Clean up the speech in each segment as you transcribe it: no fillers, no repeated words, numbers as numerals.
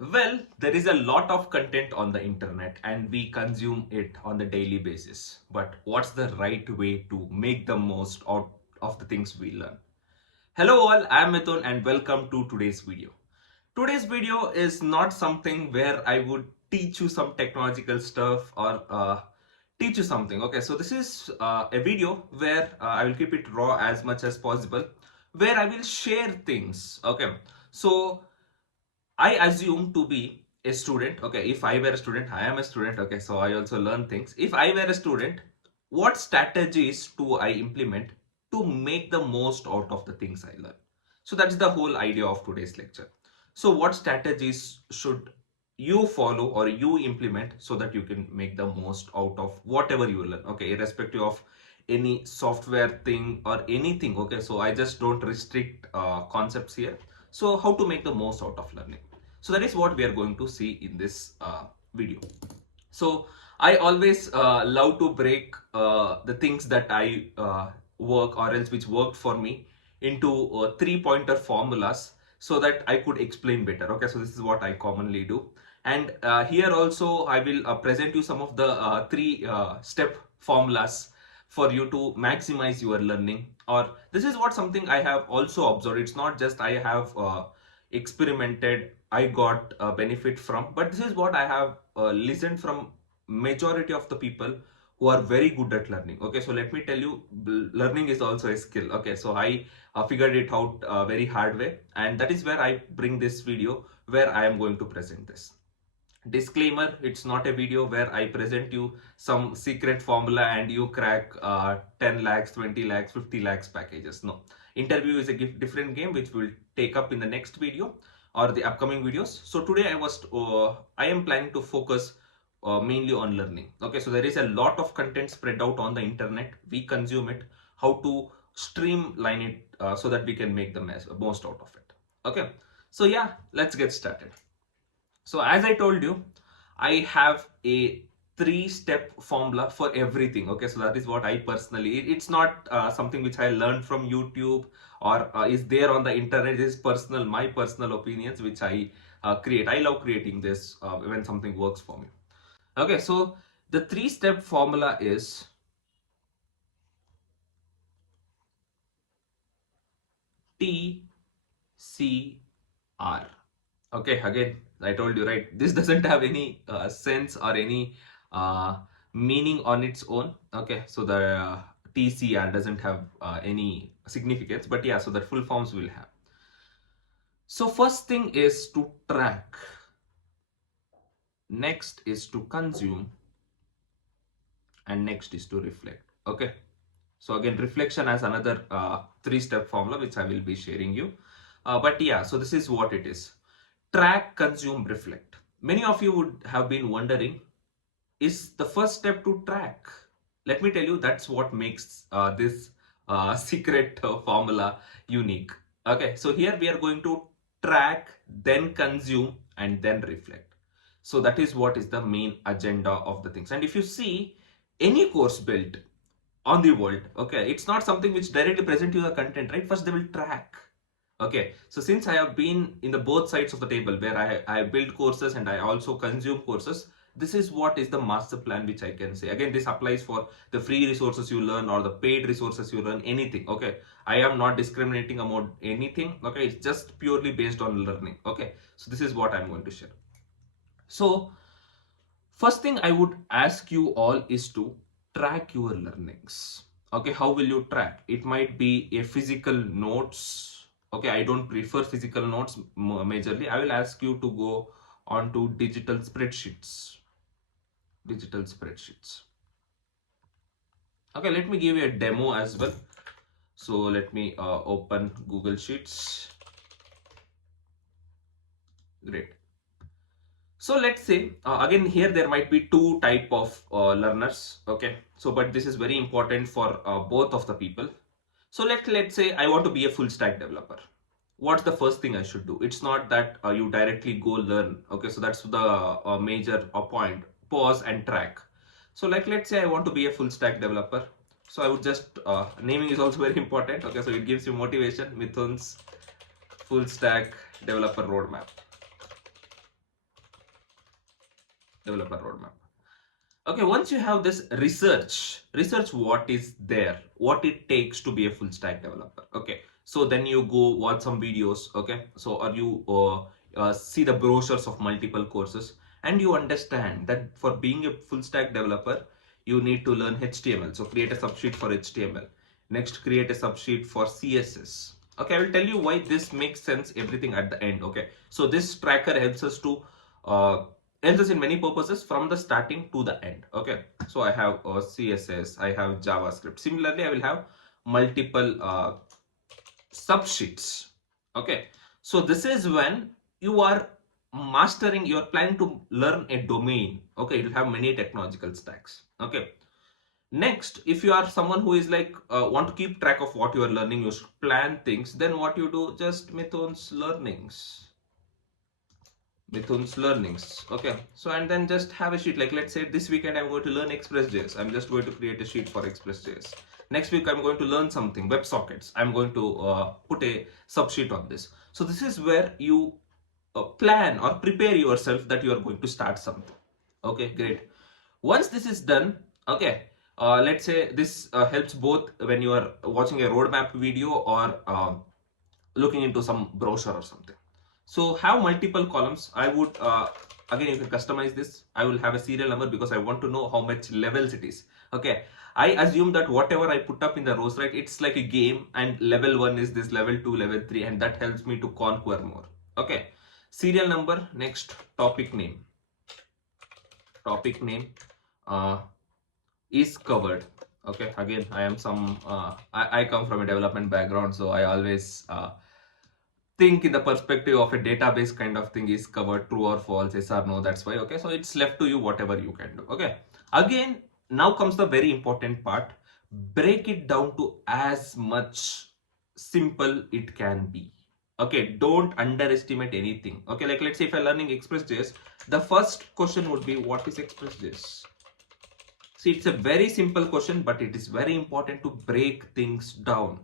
Well, there is a lot of content on the internet and we consume it on the daily basis. But what's the right way to make the most out of the things we learn? Hello all, I am Mithun and welcome to today's video. Today's video is not something where I would teach you some technological stuff or teach you something. Okay, so this is a video where I will keep it raw as much as possible, where I will share things. Okay, so I assume to be a student. Okay, if I were a student, I am a student. Okay, so I also learn things. If I were a student, what strategies do I implement to make the most out of the things I learn? So that's the whole idea of today's lecture. So, what strategies should you follow or you implement so that you can make the most out of whatever you learn? Okay, irrespective of any software thing or anything. Okay, so I just don't restrict concepts here. So, how to make the most out of learning? So that is what we are going to see in this video. So I always love to break the things that I work or else which worked for me into three-pointer formulas so that I could explain better. Okay, so this is what I commonly do. And here also I will present you some of the three step formulas for you to maximize your learning. Or this is what something I have also observed. It's not just I have experimented, I got a benefit from, but this is what I have listened from majority of the people who are very good at learning. Okay, so let me tell you, learning is also a skill. Okay, so I figured it out very hard way, and that is where I bring this video where I am going to present this. Disclaimer, it's not a video where I present you some secret formula and you crack 10 lakhs, 20 lakhs, 50 lakhs packages. No, interview is a different game which we'll take up in the next video or the upcoming videos. So today I am planning to focus mainly on learning. Okay, so there is a lot of content spread out on the internet. We consume it. How to streamline it so that we can make the most out of it. Okay, so yeah, let's get started. So as I told you, I have a three-step formula for everything. Okay, so that is what I personally, it's not something which I learned from YouTube or is there on the internet. It is personal, my personal opinions which I create. I love creating this when something works for me. Okay, so the three-step formula is TCR. Okay, again, I told you, right? This doesn't have any sense or any meaning on its own. Okay, so the TCR doesn't have any significance, but yeah, so that full forms will have. So first thing is to track, next is to consume, and next is to reflect. Okay, so again, reflection as another three-step formula which I will be sharing you. But yeah, so this is what it is. Track, consume, reflect. Many of you would have been wondering, is the first step to track? Let me tell you, that's what makes this secret formula unique. Okay, so here we are going to track, then consume, and then reflect. So that is what is the main agenda of the things. And if you see any course built on the world, okay, it's not something which directly present you the content, right? First they will track. Okay, so since I have been in the both sides of the table where I build courses and I also consume courses, this is what is the master plan which I can say. Again, this applies for the free resources you learn or the paid resources you learn, anything. Okay, I am not discriminating about anything. Okay, it's just purely based on learning. Okay, so this is what I'm going to share. So first thing I would ask you all is to track your learnings. Okay, how will you track? It might be a physical notes. Okay, I don't prefer physical notes majorly. I will ask you to go on to digital spreadsheets. Digital spreadsheets. Okay, let me give you a demo as well. So let me open Google Sheets. Great. So let's say again here there might be two type of learners. Okay, so but this is very important for both of the people. So let's say I want to be a full stack developer. What's the first thing I should do? It's not that you directly go learn. Okay, so that's the major point. Pause and track. So let's say I want to be a full stack developer. So I would just naming is also very important. Okay, so it gives you motivation. Mithun's full stack developer roadmap. developer roadmap. Okay, once you have this research what is there, what it takes to be a full stack developer. Okay, so then you go watch some videos. Okay, so or you see the brochures of multiple courses, and you understand that for being a full stack developer, you need to learn HTML. So create a subsheet for HTML. Next, create a subsheet for CSS. Okay, I will tell you why this makes sense. Everything at the end. Okay, so this tracker helps us to uh, helps us in many purposes from the starting to the end. Okay, so I have CSS, I have JavaScript. Similarly, I will have multiple subsheets. Okay, so this is when you are mastering, you are planning to learn a domain. Okay, it will have many technological stacks. Okay, next, if you are someone who is like want to keep track of what you are learning, you should plan things. Then what you do, just Mithun's learnings. Okay, so and then just have a sheet. Like let's say this weekend I'm going to learn Express.js. I'm just going to create a sheet for Express.js. Next week I'm going to learn something, WebSockets. I'm going to put a subsheet on this. So this is where you plan or prepare yourself that you are going to start something. Okay, great. Once this is done, okay, let's say this helps both when you are watching a roadmap video or looking into some brochure or something. So have multiple columns. I would again, you can customize this. I will have a serial number because I want to know how much levels it is. Okay, I assume that whatever I put up in the rows, right, it's like a game, and level 1 is this, level 2, level 3, and that helps me to conquer more. Okay, serial number. Next, topic name uh, is covered. Okay, again, I am some I come from a development background, so I always think in the perspective of a database kind of thing. Is covered, true or false, yes or no, that's why. Okay, so it's left to you, whatever you can do. Okay, again, now comes the very important part. Break it down to as much simple it can be. Okay, don't underestimate anything. Okay, like let's say if I'm learning Express.js, the first question would be, what is Express.js? See, it's a very simple question, but it is very important to break things down.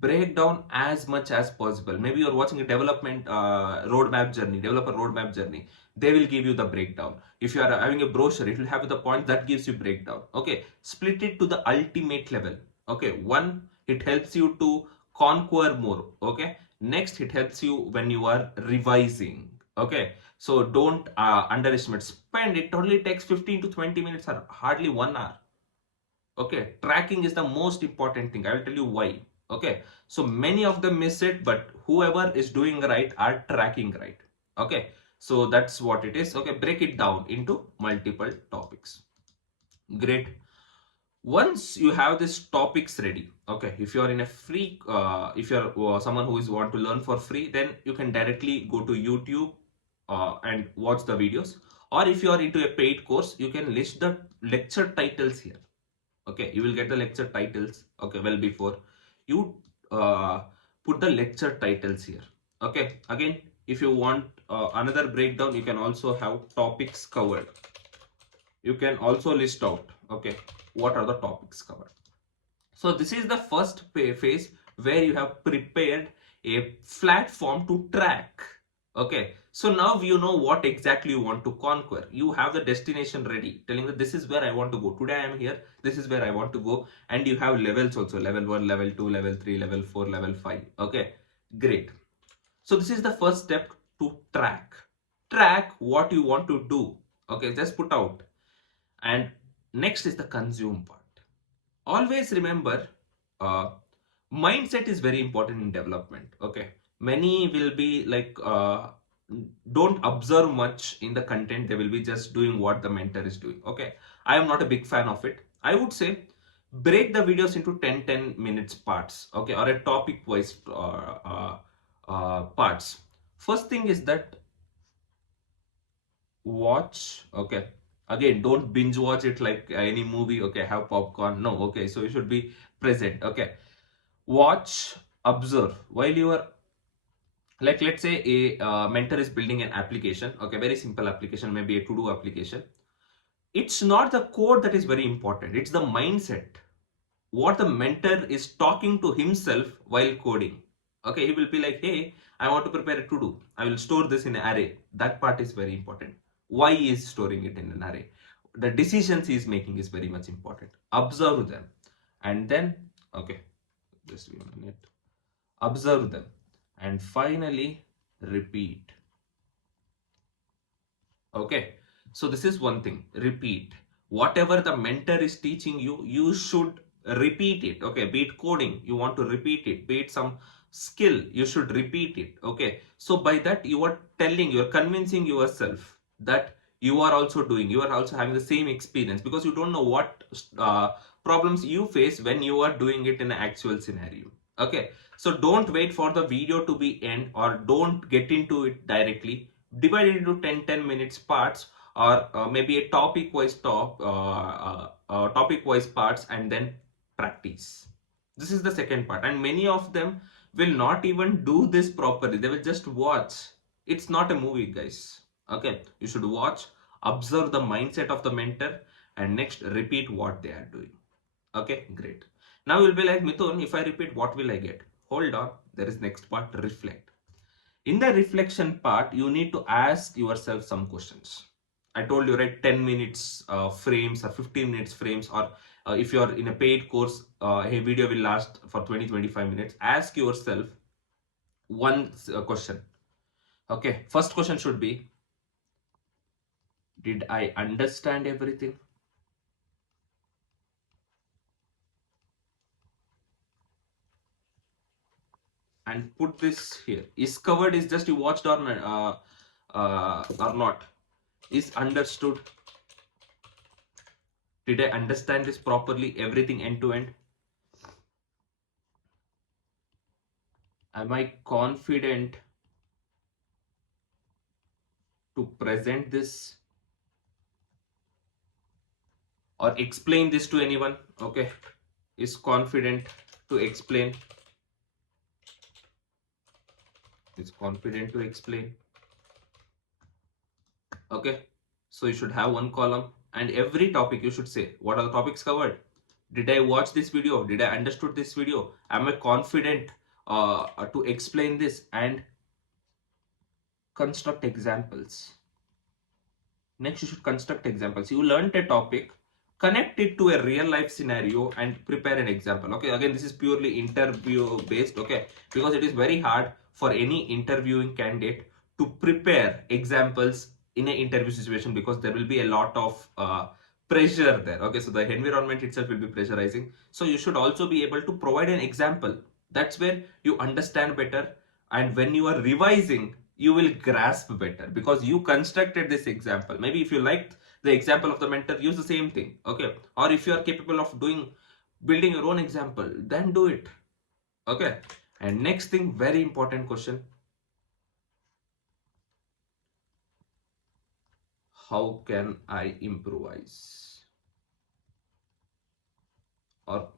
Break down as much as possible. Maybe you're watching a development developer roadmap journey. They will give you the breakdown. If you are having a brochure, it will have the point that gives you breakdown. Okay, split it to the ultimate level. Okay, one, it helps you to conquer more. Okay, next, it helps you when you are revising. Okay, so don't underestimate. Spend, it only takes 15 to 20 minutes or hardly 1 hour. Okay, tracking is the most important thing. I will tell you why. Okay, so many of them miss it, but whoever is doing right are tracking right. Okay, so that's what it is. Okay, break it down into multiple topics. Great. Once you have these topics ready, okay, if you are in a free if you're someone who is want to learn for free, then you can directly go to YouTube and watch the videos. Or if you are into a paid course, you can list the lecture titles here. Okay, you will get the lecture titles, okay, well before you uh, put the lecture titles here. Okay, again, if you want another breakdown, you can also have topics covered. You can also list out, okay, what are the topics covered. So this is the first phase where you have prepared a platform to track. Okay, so now you know what exactly you want to conquer. You have the destination ready, telling that this is where I want to go. Today I am here, this is where I want to go. And you have levels also, level 1, level 2, level 3, level 4, level 5. Okay, great. So this is the first step to track what you want to do. Okay, just put out. And next is the consume part. Always remember, uh, mindset is very important in development. Okay, many will be like don't observe much in the content. They will be just doing what the mentor is doing. Okay, I am not a big fan of it. I would say break the videos into 10 minutes parts. Okay, or a topic wise parts. First thing is that watch. Okay, again, don't binge watch it like any movie. Okay, have popcorn, no. Okay, so you should be present. Okay, watch, observe while you are, like let's say a mentor is building an application. Okay, very simple application, maybe a to-do application. It's not the code that is very important, it's the mindset, what the mentor is talking to himself while coding. Okay, he will be like, hey, I want to prepare a to-do, I will store this in an array. That part is very important. Why he is storing it in an array? The decisions he is making is very much important. Observe them, and then, okay, just give me a minute. Observe them, and finally repeat. Okay, so this is one thing. Repeat. Whatever the mentor is teaching you, you should repeat it. Okay, be it coding, you want to repeat it. Be it some skill, you should repeat it. Okay, so by that you are telling, you are convincing yourself that you are also doing, you are also having the same experience, because you don't know what problems you face when you are doing it in an actual scenario. Okay, so don't wait for the video to be end, or don't get into it directly. Divide it into 10 minutes parts, or maybe a topic wise parts, and then practice. This is the second part, and many of them will not even do this properly. They will just watch. It's not a movie, guys. Okay, you should watch, observe the mindset of the mentor, and next repeat what they are doing. Okay, great. Now you'll be like, Mithun, if I repeat, what will I get? Hold on, there is next part, reflect. In the reflection part, you need to ask yourself some questions. I told you, right? 10 minutes frames, or 15 minutes frames, or if you're in a paid course, a video will last for 20-25 minutes. Ask yourself one question. Okay, first question should be, did I understand everything? And put this here. Is covered is just you watched or not. Is understood. Did I understand this properly? Everything end to end. Am I confident to present this or explain this to anyone? Okay, is confident to explain. Is confident to explain. Okay, so you should have one column, and every topic you should say, what are the topics covered? Did I watch this video? Did I understood this video? Am I confident to explain this? And construct examples. Next, you should construct examples. You learned a topic, connect it to a real life scenario, and prepare an example. Okay, again, this is purely interview based. Okay, because it is very hard for any interviewing candidate to prepare examples in an interview situation, because there will be a lot of pressure there. Okay, so the environment itself will be pressurizing. So you should also be able to provide an example. That's where you understand better, and when you are revising, you will grasp better, because you constructed this example. Maybe if you liked the example of the mentor, use the same thing. Okay, or if you are capable of building your own example, then do it. Okay, and next thing, very important question, how can I improvise? Or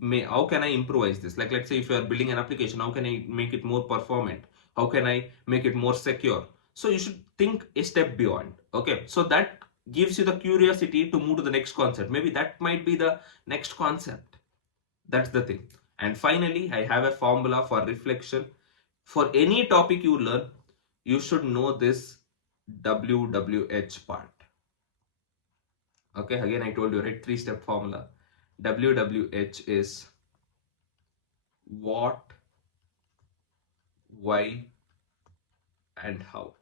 how can I improvise this? Like, let's say if you are building an application, how can I make it more performant? How can I make it more secure? So you should think a step beyond. Okay, so that gives you the curiosity to move to the next concept. Maybe that might be the next concept. That's the thing. And finally, I have a formula for reflection. For any topic you learn, you should know this WWH part. Okay, again I told you, right? 3-step formula. WWH is what, why, and how.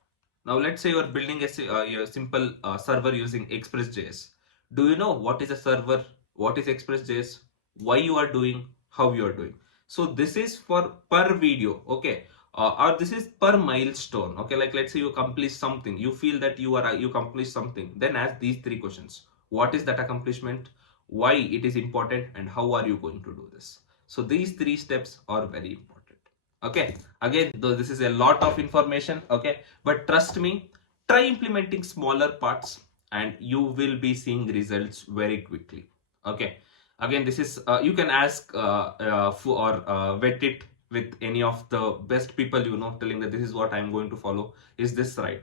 Now let's say you are building a simple server using Express.js. Do you know what is a server, what is Express.js, why you are doing, how you are doing? So this is for per video, okay, or this is per milestone. Okay, like let's say you accomplish something, you feel that you accomplished something, then ask these 3 questions. What is that accomplishment? Why it is important? And how are you going to do this? So these 3 steps are very important. Okay, again, though this is a lot of information, okay, but trust me, try implementing smaller parts and you will be seeing results very quickly. Okay, again, this is you can ask vet it with any of the best people you know, telling that this is what I'm going to follow. Is this right?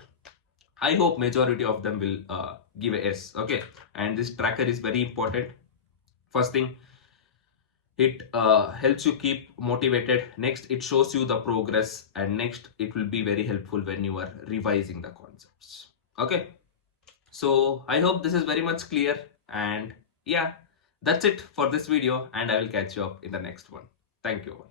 I hope majority of them will give a yes. Okay, and this tracker is very important. First thing, it helps you keep motivated. Next, it shows you the progress, and next, it will be very helpful when you are revising the concepts. Okay, So I hope this is very much clear, and yeah, that's it for this video, and I will catch you up in the next one. Thank you all.